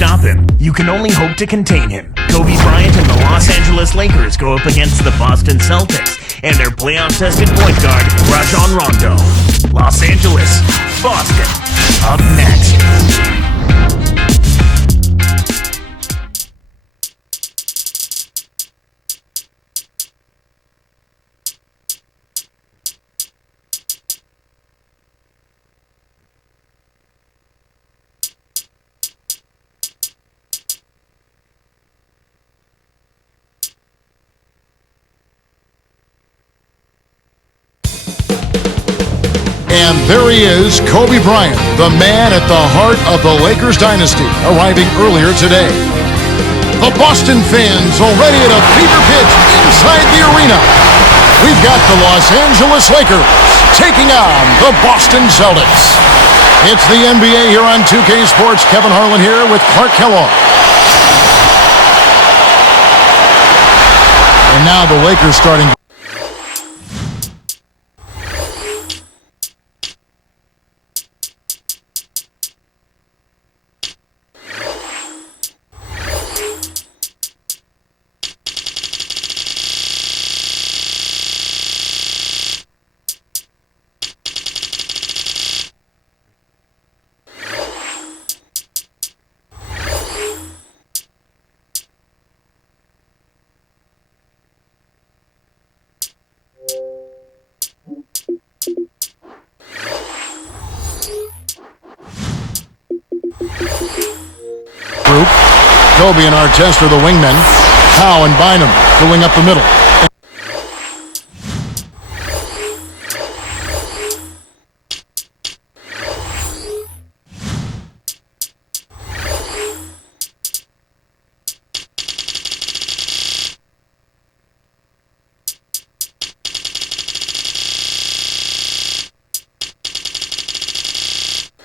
stop him, you can only hope to contain him. Kobe Bryant and the Los Angeles Lakers go up against the Boston Celtics and their playoff-tested point guard, Rajon Rondo. Los Angeles, Boston, up next. And there he is, Kobe Bryant, the man at the heart of the Lakers dynasty, arriving earlier today. The Boston fans already at a fever pitch inside the arena. We've got the Los Angeles Lakers taking on the Boston Celtics. It's the NBA here on 2K Sports. Kevin Harlan here with Clark Kellogg. And now the Lakers starting. Group. Kobe and Artest are the wingmen. Howe and Bynum going up the middle.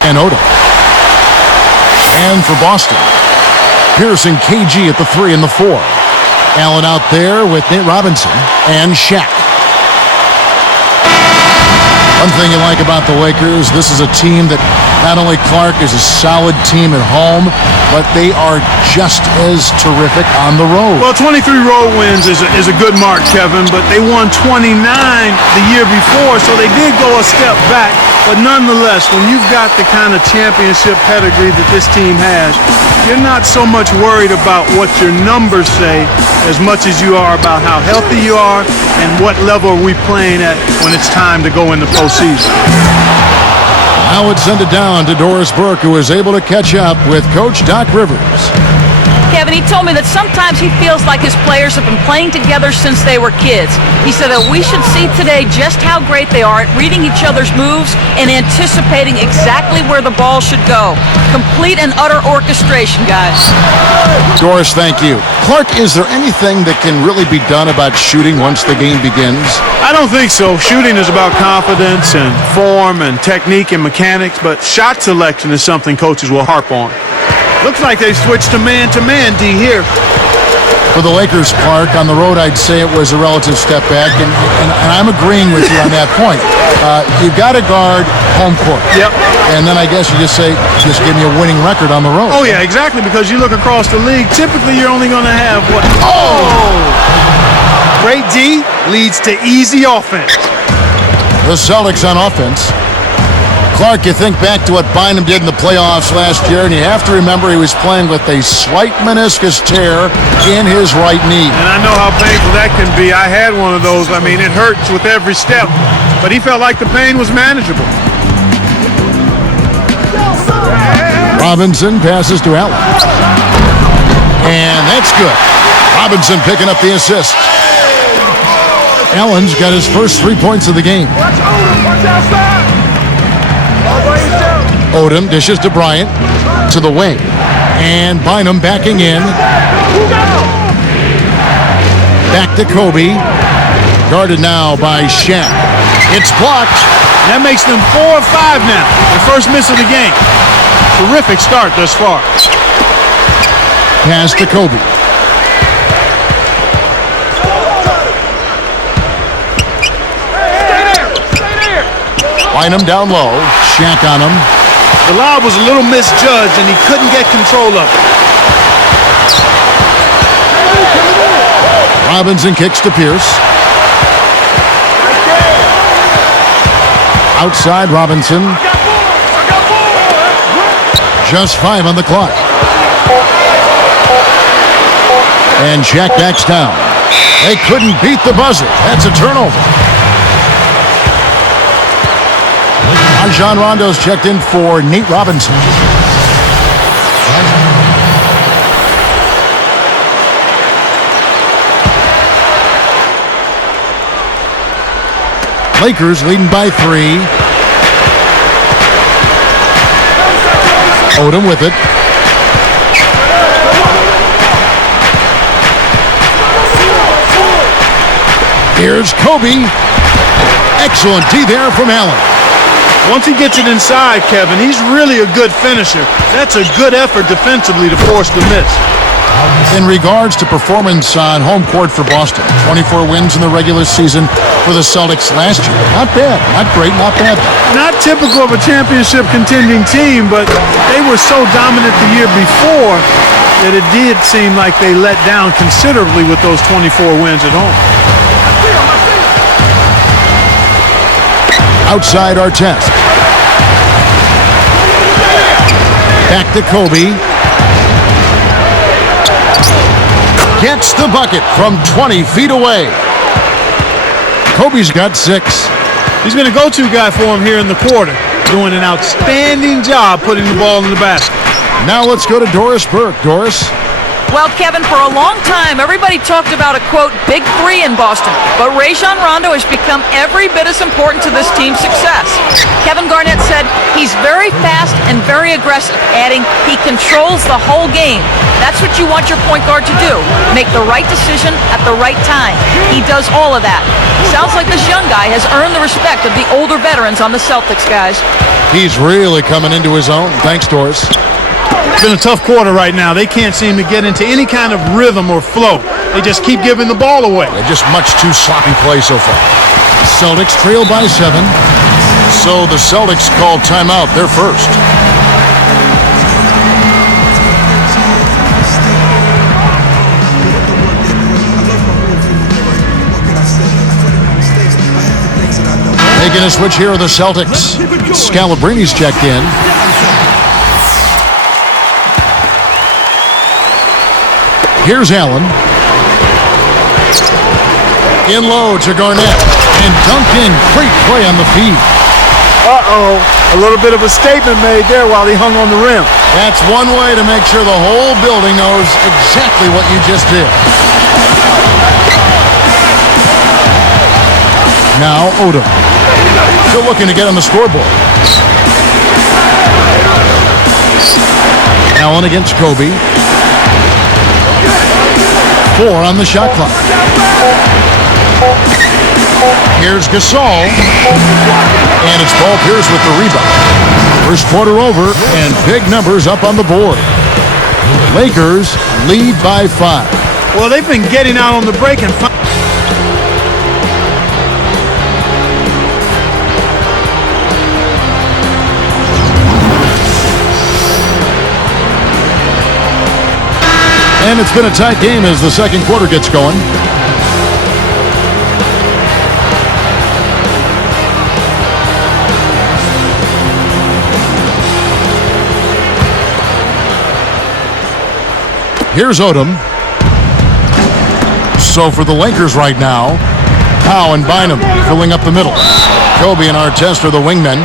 And Odom. And for Boston, Pierce and KG at the 3 and the 4. Allen out there with Nate Robinson and Shaq. One thing you like about the Lakers, this is a team that not only Clark is a solid team at home, but they are just as terrific on the road. Well, 23 road wins is a good mark, Kevin, but they won 29 the year before, so they did go a step back. But nonetheless, when you've got the kind of championship pedigree that this team has, you're not so much worried about what your numbers say as much as you are about how healthy you are and what level are we playing at when it's time to go in the postseason. Now it's send it down to Doris Burke, who was able to catch up with Coach Doc Rivers. Kevin, he told me that sometimes he feels like his players have been playing together since they were kids. He said that we should see today just how great they are at reading each other's moves and anticipating exactly where the ball should go. Complete and utter orchestration, guys. Doris, thank you. Clark, is there anything that can really be done about shooting once the game begins? I don't think so. Shooting is about confidence and form and technique and mechanics, but shot selection is something coaches will harp on. Looks like they've switched to man-D here. For the Lakers, Clark, on the road, I'd say it was a relative step back, and I'm agreeing with you on that point. You've got to guard home court. Yep. And then I guess you just say, just give me a winning record on the road. Oh, yeah, exactly, because you look across the league, typically you're only going to have what? Oh! Great D leads to easy offense. The Celtics on offense. Clark, you think back to what Bynum did in the playoffs last year, and you have to remember he was playing with a slight meniscus tear in his right knee. And I know how painful that can be. I had one of those. I mean, it hurts with every step, but he felt like the pain was manageable. Robinson passes to Allen. And that's good. Robinson picking up the assist. Allen's got his first 3 points of the game. Watch Odom, watch outside. Odom dishes to Bryant to the wing. And Bynum backing in. Back to Kobe. Guarded now by Shaq. It's blocked. That makes them 4 of 5 now. The first miss of the game. Terrific start thus far. Pass to Kobe. Bynum down low. Shaq on him. The lob was a little misjudged, and he couldn't get control of it. Robinson kicks to Pierce. Outside Robinson. Just 5 on the clock. And Jack backs down. They couldn't beat the buzzer. That's a turnover. Rajon Rondo's checked in for Nate Robinson. Lakers leading by 3. Odom with it. Here's Kobe. Excellent D there from Allen. Once he gets it inside, Kevin, he's really a good finisher. That's a good effort defensively to force the miss. In regards to performance on home court for Boston, 24 wins in the regular season for the Celtics last year. Not bad, not great, not bad. Not typical of a championship contending team, but they were so dominant the year before that it did seem like they let down considerably with those 24 wins at home. Outside Artest. Back to Kobe. Gets the bucket from 20 feet away. Kobe's got 6. He's been a go-to guy for him here in the quarter, doing an outstanding job putting the ball in the basket. Now let's go to Doris Burke. Doris? Well, Kevin, for a long time, everybody talked about a, quote, big 3 in Boston. But Rajon Rondo has become every bit as important to this team's success. Kevin Garnett said he's very fast and very aggressive, adding he controls the whole game. That's what you want your point guard to do, make the right decision at the right time. He does all of that. Sounds like this young guy has earned the respect of the older veterans on the Celtics, guys. He's really coming into his own. Thanks, Doris. It's been a tough quarter right now. They can't seem to get into any kind of rhythm or flow. They just keep giving the ball away. They're just much too sloppy play so far. Celtics trail by 7. So the Celtics called timeout. They're first. Making a switch here are the Celtics. Scalabrini's checked in. Here's Allen. In low to Garnett. And dunked in. Great play on the feed. Uh-oh. A little bit of a statement made there while he hung on the rim. That's one way to make sure the whole building knows exactly what you just did. Now Odom. Still looking to get on the scoreboard. Allen against Kobe. 4 on the shot clock. Here's Gasol. And it's Paul Pierce with the rebound. First quarter over, and big numbers up on the board. Lakers lead by 5. Well, they've been getting out on the break and And it's been a tight game as the second quarter gets going. Here's Odom. So for the Lakers right now, Howe and Bynum filling up the middle. Kobe and Artest are the wingmen.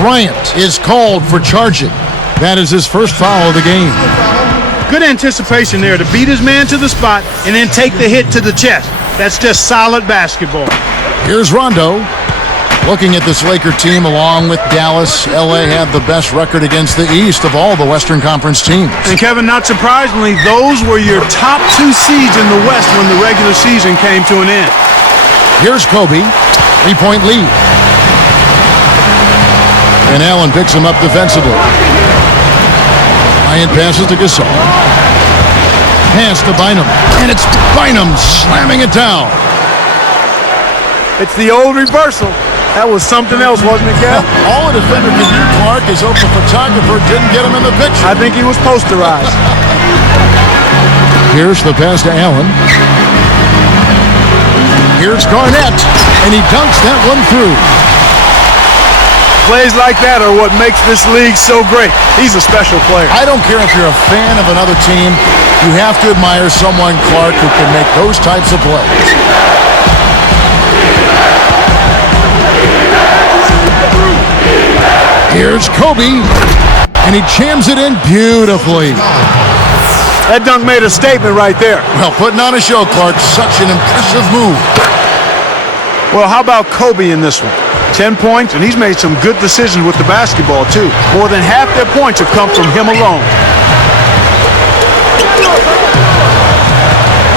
Bryant is called for charging. That is his first foul of the game. good anticipation there to beat his man to the spot and then take the hit to the chest. That's just solid basketball. Here's Rondo. Looking at this Laker team along with Dallas, LA have the best record against the East of all the Western Conference teams. And Kevin, not surprisingly, those were your top two seeds in the West when the regular season came to an end. Here's Kobe, 3-point lead. And Allen picks him up defensively. Bryant passes to Gasol. Pass to Bynum. And it's Bynum slamming it down. It's the old reversal. That was something else, wasn't it, Kev? All a defender can do, Clark, is hope the photographer didn't get him in the picture. I think he was posterized. Here's the pass to Allen. Here's Garnett, and he dunks that one through. Plays like that are what makes this league so great. He's a special player. I don't care if you're a fan of another team, you have to admire someone, Clark, who can make those types of plays. Here's Kobe, and he jams it in beautifully. That dunk made a statement right there. Well, putting on a show, Clark. Such an impressive move. Well, how about Kobe in this one? 10 points, and he's made some good decisions with the basketball, too. More than half their points have come from him alone.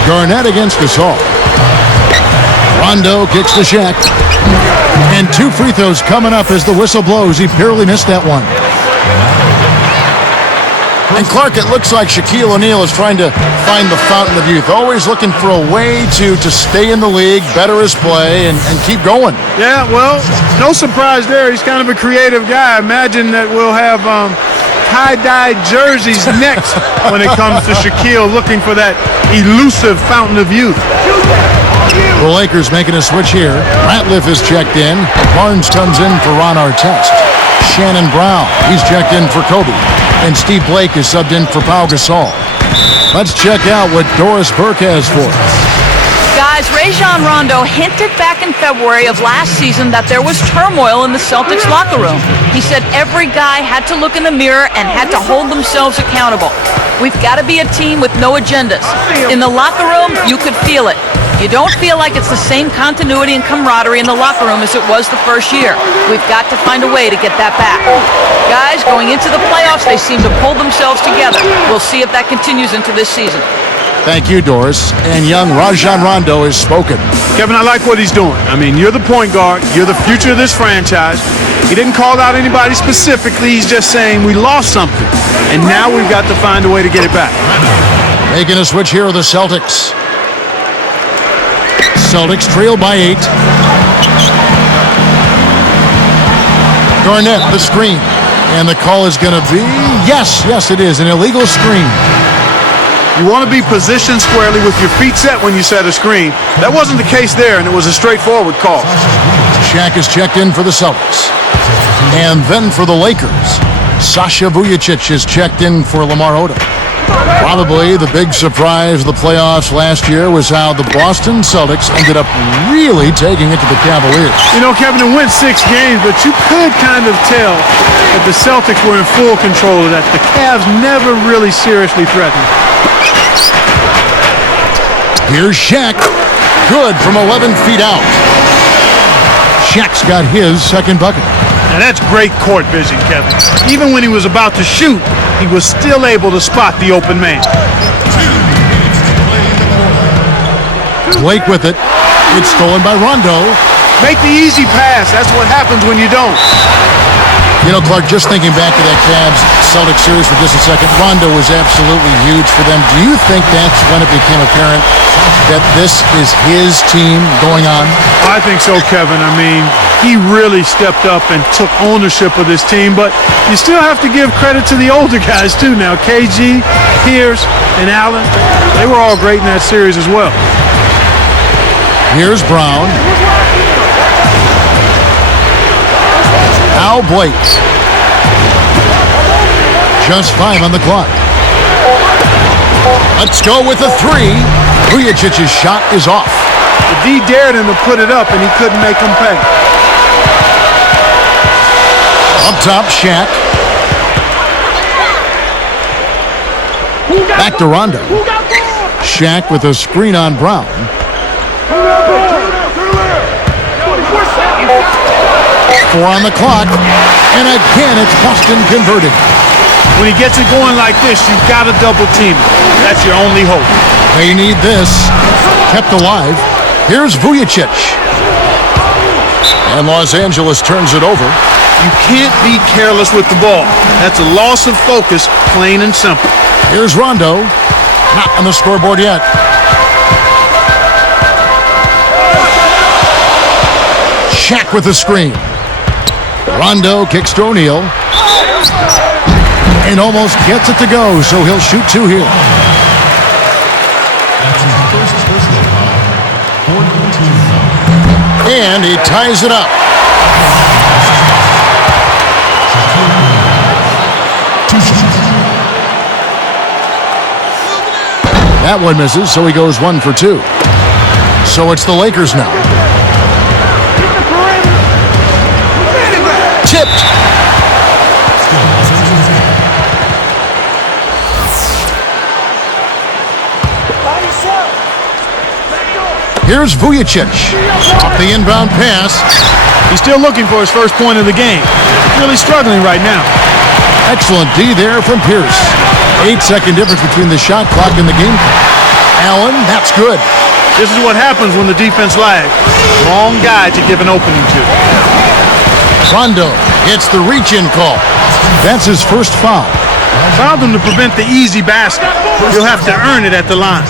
Garnett against Gasol. Rondo kicks to Shaq. And 2 free throws coming up as the whistle blows. He barely missed that one. And Clark, it looks like Shaquille O'Neal is trying to find the fountain of youth, always looking for a way to stay in the league, better his play, and keep going. Yeah, well, no surprise there. He's kind of a creative guy. Imagine that we'll have tie-dye jerseys next when it comes to Shaquille looking for that elusive fountain of youth. The Lakers making a switch here. Ratliff is checked in. Barnes comes in for Ron Artest. Shannon Brown, he's checked in for Kobe. And Steve Blake is subbed in for Pau Gasol. Let's check out what Doris Burke has for us. Guys, Rajon Rondo hinted back in February of last season that there was turmoil in the Celtics locker room. He said every guy had to look in the mirror and had to hold themselves accountable. We've got to be a team with no agendas. In the locker room, you could feel it. You don't feel like it's the same continuity and camaraderie in the locker room as it was the first year. We've got to find a way to get that back. Guys, going into the playoffs, they seem to pull themselves together. We'll see if that continues into this season. Thank you, Doris. And young Rajon Rondo has spoken. Kevin, I like what he's doing. I mean, you're the point guard. You're the future of this franchise. He didn't call out anybody specifically. He's just saying we lost something. And now we've got to find a way to get it back. Making a switch here are the Celtics. Celtics trail by 8. Garnett, the screen. And the call is going to be, yes, it is, an illegal screen. You want to be positioned squarely with your feet set when you set a screen. That wasn't the case there, and it was a straightforward call. Shaq is checked in for the Celtics. And then for the Lakers, Sasha Vujacic is checked in for Lamar Odom. Probably the big surprise of the playoffs last year was how the Boston Celtics ended up really taking it to the Cavaliers. You know, Kevin, it went 6 games, but you could kind of tell that the Celtics were in full control of that. The Cavs never really seriously threatened. Here's Shaq. Good from 11 feet out. Shaq's got his second bucket. Now that's great court vision, Kevin. Even when he was about to shoot, he was still able to spot the open man. Blake with it. It's stolen by Rondo. Make the easy pass. That's what happens when you don't. You know, Clark, just thinking back to that Cavs-Celtics series for just a second, Rondo was absolutely huge for them. Do you think that's when it became apparent that this is his team going on? I think so, Kevin. I mean, he really stepped up and took ownership of this team, but you still have to give credit to the older guys, too. Now, KG, Pierce, and Allen, they were all great in that series as well. Here's Brown. Now Blake. Just 5 on the clock. Let's go with a 3. Vujacic's shot is off. The D dared him to put it up, and he couldn't make him pay. Up top, Shaq. Back to Rondo. Shaq with a screen on Brown. 4 on the clock, and again it's Boston converting. When he gets it going like this, you've got to double team it. That's your only hope. They need this. Kept alive. Here's Vujacic. And Los Angeles turns it over. You can't be careless with the ball. That's a loss of focus, plain and simple. Here's Rondo. Not on the scoreboard yet. Shaq with the screen. Rondo kicks to O'Neal. And almost gets it to go, so he'll shoot 2 here. That's his first personal foul. 4-2. And he ties it up. That one misses, so he goes 1 for 2. So it's the Lakers now. Tipped. Here's Vujicic. Off the inbound pass. He's still looking for his first point of the game. Really struggling right now. Excellent D there from Pierce. 8-second difference between the shot clock and the game clock. Allen, that's good. This is what happens when the defense lags. Wrong guy to give an opening to. Rondo gets the reach-in call. That's his first foul. Fouled him to prevent the easy basket. You'll have to earn it at the line.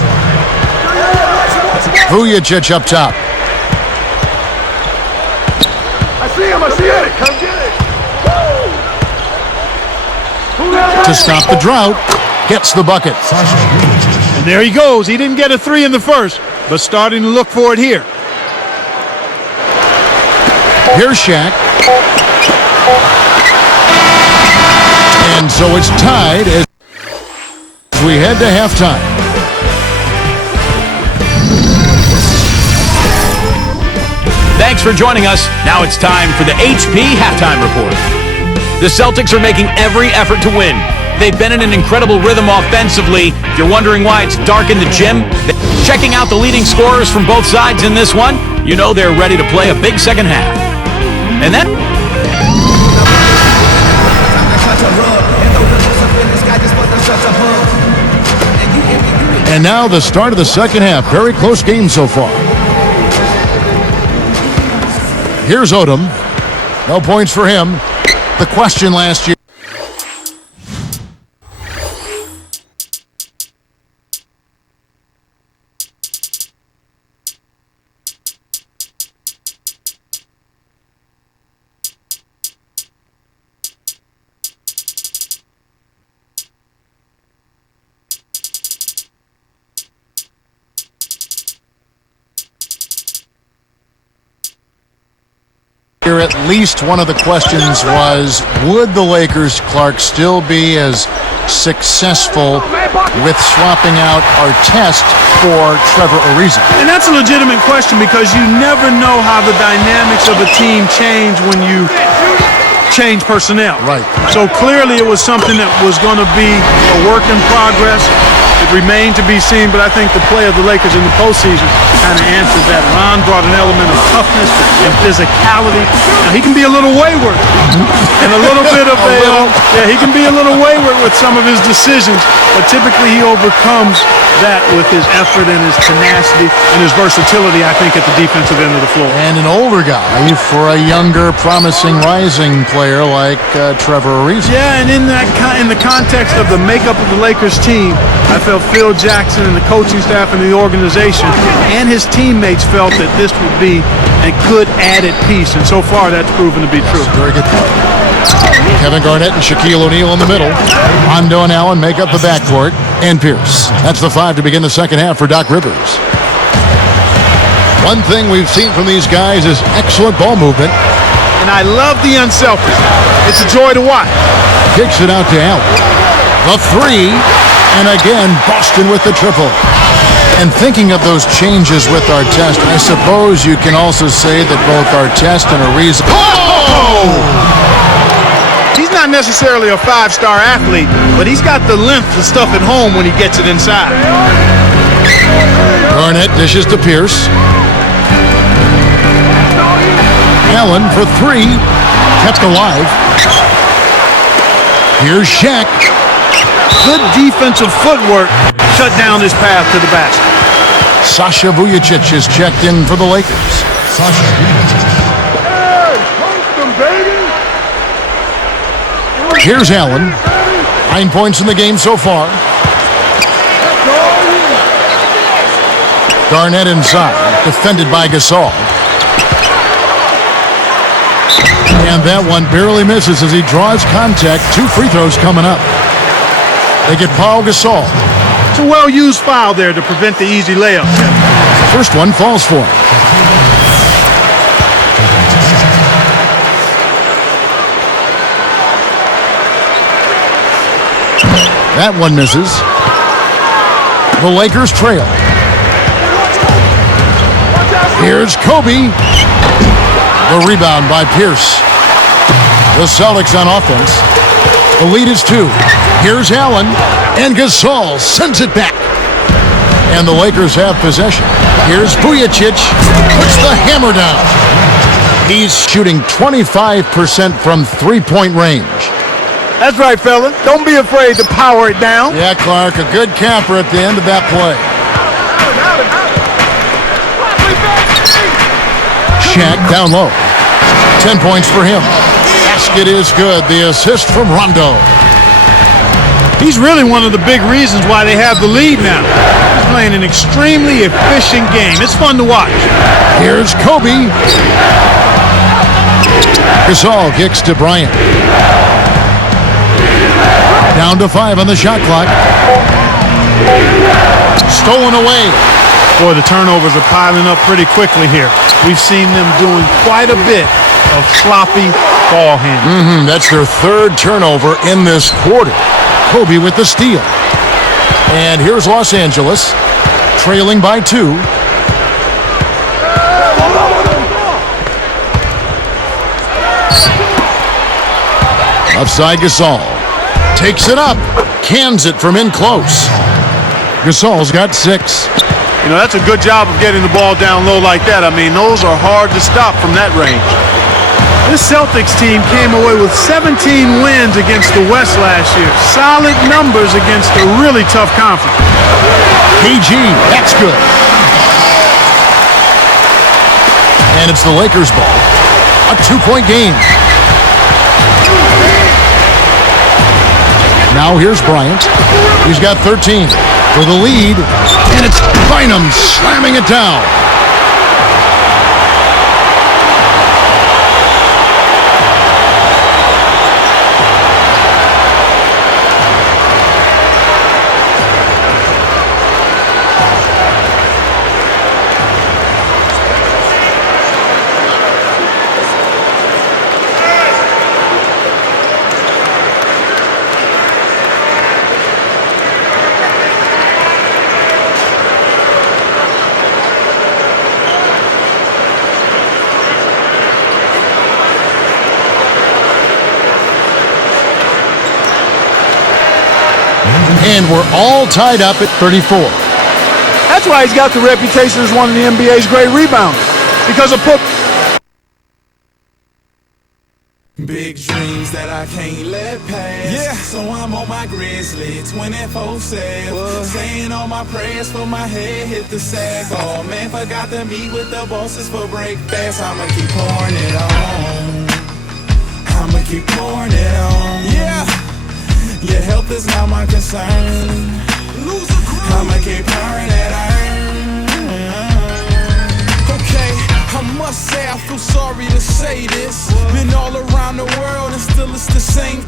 Vujicic up top. I see him. Come get it. To stop the drought, gets the bucket. And there he goes. He didn't get a 3 in the first, but starting to look for it here. Here's Shaq. And so it's tied as we head to halftime. Thanks for joining us. Now it's time for the HP Halftime Report. The Celtics are making every effort to win. They've been in an incredible rhythm offensively. If you're wondering why it's dark in the gym, checking out the leading scorers from both sides in this one, you know they're ready to play a big second half. And then... And now the start of the second half. Very close game so far. Here's Odom. No points for him. The question last year. At least one of the questions was, would the Lakers, Clark, still be as successful with swapping out Artest for Trevor Ariza? And that's a legitimate question because you never know how the dynamics of a team change when you change personnel. Right. So clearly it was something that was going to be a work in progress. It remained to be seen, but I think the play of the Lakers in the postseason kind of answers that. Ron brought an element of toughness and physicality. Now, he can be a little wayward and a little bit of he can be a little wayward with some of his decisions, but typically he overcomes that with his effort and his tenacity and his versatility, I think, at the defensive end of the floor. And an older guy for a younger, promising, rising player like Trevor Ariza. Yeah, and in the context of the makeup of the Lakers team, I felt Phil Jackson and the coaching staff and the organization and his teammates felt that this would be a good added piece, and so far that's proven to be true. Very good point. Kevin Garnett and Shaquille O'Neal in the middle. Rondo and Allen make up the backcourt. And Pierce. That's the 5 to begin the second half for Doc Rivers. One thing we've seen from these guys is excellent ball movement. And I love the unselfish. It's a joy to watch. Kicks it out to Allen. The 3, and again, Boston with the triple. And thinking of those changes with Artest, I suppose you can also say that both Artest and Ariza... Oh! He's not necessarily a 5-star athlete, but he's got the length to stuff at home when he gets it inside. Garnett dishes to Pierce. Allen for 3, kept alive. Here's Shaq. Good defensive footwork shut down his path to the basket. Sasha Vujicic is checked in for the Lakers. Sasha Vujicic. Here's Allen. 9 points in the game so far. Garnett inside, defended by Gasol. And that one barely misses as he draws contact. 2 free throws coming up. They get Paul Gasol. It's a well-used foul there to prevent the easy layup. First one falls for him. That one misses. The Lakers trail. Here's Kobe. The rebound by Pierce. The Celtics on offense. The lead is 2. Here's Allen. And Gasol sends it back. And the Lakers have possession. Here's Vujacic. Puts the hammer down. He's shooting 25% from three-point range. That's right, fella. Don't be afraid to power it down. Yeah, Clark, a good capper at the end of that play. Shaq down low. 10 points for him. Basket is good. The assist from Rondo. He's really one of the big reasons why they have the lead now. He's playing an extremely efficient game. It's fun to watch. Here's Kobe. Gasol kicks to Bryant. Down to 5 on the shot clock. Stolen away. Boy, the turnovers are piling up pretty quickly here. We've seen them doing quite a bit of sloppy ball handling. That's their 3rd turnover in this quarter. Kobe with the steal. And here's Los Angeles, trailing by 2. Upside Gasol. Takes it up. Cans it from in close. Gasol's got 6. You know, that's a good job of getting the ball down low like that. I mean, those are hard to stop from that range. This Celtics team came away with 17 wins against the West last year. Solid numbers against a really tough conference. PG, that's good. And it's the Lakers ball. A 2-point game. Now here's Bryant. He's got 13 for the lead. And it's Bynum slamming it down. And we're all tied up at 34. That's why he's got the reputation as one of the NBA's great rebounders. Because of big dreams that I can't let pass. Yeah. So I'm on my grizzly 24/7. Saying all my prayers for my head hit the sack. Oh man, forgot to meet with the bosses for break fast. I'ma keep pouring it on. I'ma keep pouring it on. Yeah. Your health is not my concern. I'ma keep pouring it on. Okay, I must say I feel sorry to say this. Been all around the world and still it's the same.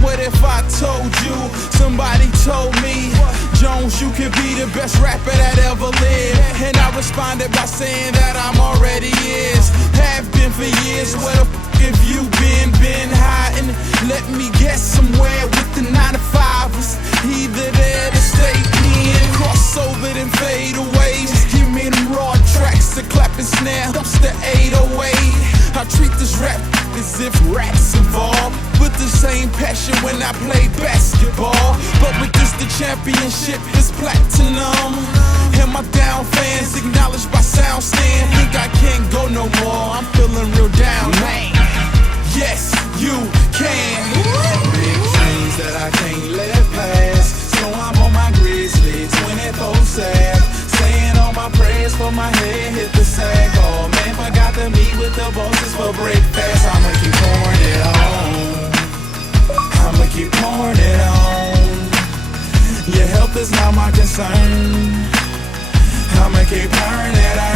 What if I told you, somebody told me, Jones, you could be the best rapper that ever lived? And I responded by saying that I'm already is. Have been for years. Where the f have you been hiding? Let me guess, somewhere with the 9 to 5 was either there to stay in. Cross over then fade away. Just give me them raw tracks to clap and snare. Dumps the 808. I treat this rap as if rats involved. With the same passion when I play basketball. But with this the championship is platinum. And my down fans acknowledged by sound stand. Think I can't go no more, I'm feeling real down, man. Yes, you can. Big dreams that I can't let pass. So I'm on my grizzly 24/7. Saying all my prayers for my head hit the sack. Oh man, forgot to meet with the bosses for break fast. I'ma keep pouring it on. I'ma keep pouring it on. Your health is not my concern. I'ma keep pouring it on.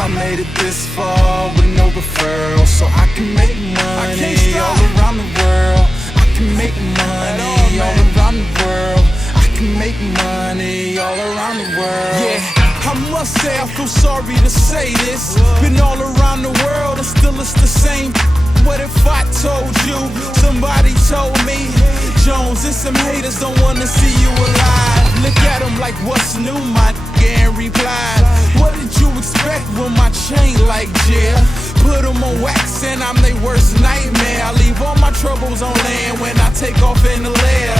I made it this far with no referral, so I can make money all around the world. I can make money all around the world. I can make money all around the world. Yeah, I must say I feel sorry to say this. Been all around the world and still it's the same. What if I told you? Somebody told me, Jones, and some haters don't wanna see you alive. Look at them like, what's new, my nigga, and replied, what did you expect with my chain like jail? Put them on wax and I'm their worst nightmare. I leave all my troubles on land when I take off in the lair.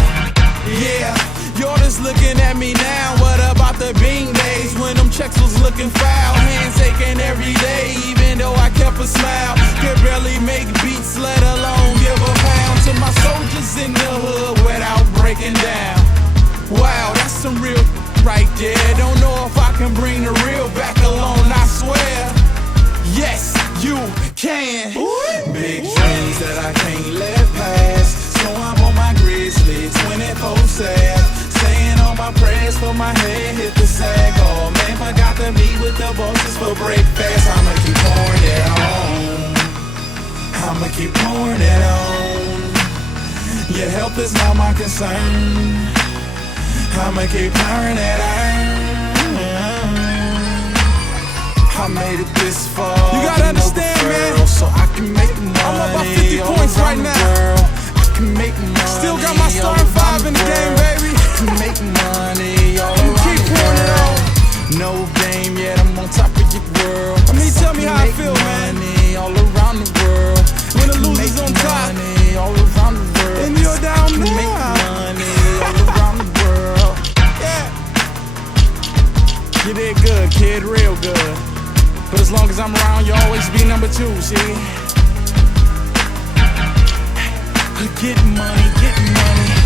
Yeah, y'all just looking at me now. What about the bean days when them checks was looking foul? Hands aching every day, even though I kept a smile. Could barely make beats, let alone give a pound to my soldiers in the hood without breaking down. Wow, that's some real right there. Don't know if I can bring the real back alone, I swear. Yes, you can. Big dreams that I can't let pass, so I'm on my grizzly 24/7, saying all my prayers for my head hit the sack. Oh man, forgot to meet with the bosses for breakfast. I'ma keep pouring it on, I'ma keep pouring it on. Your health is not my concern, I'ma keep pouring it on. I made it this far. You gotta understand, man. So I can make money. I'm about 50 points right now. I can make money. Still got my starting 5 in the game, baby. I can make money all around keep pouring it on. No game yet, I'm on top of your world. I mean, tell me how I feel, man. Money all around the world. When the loser's on top, money all around the world. And you're down there. Make money all around the world. Yeah. You did good, kid, real good. But as long as I'm around, you always be number 2, see? Get money, get money.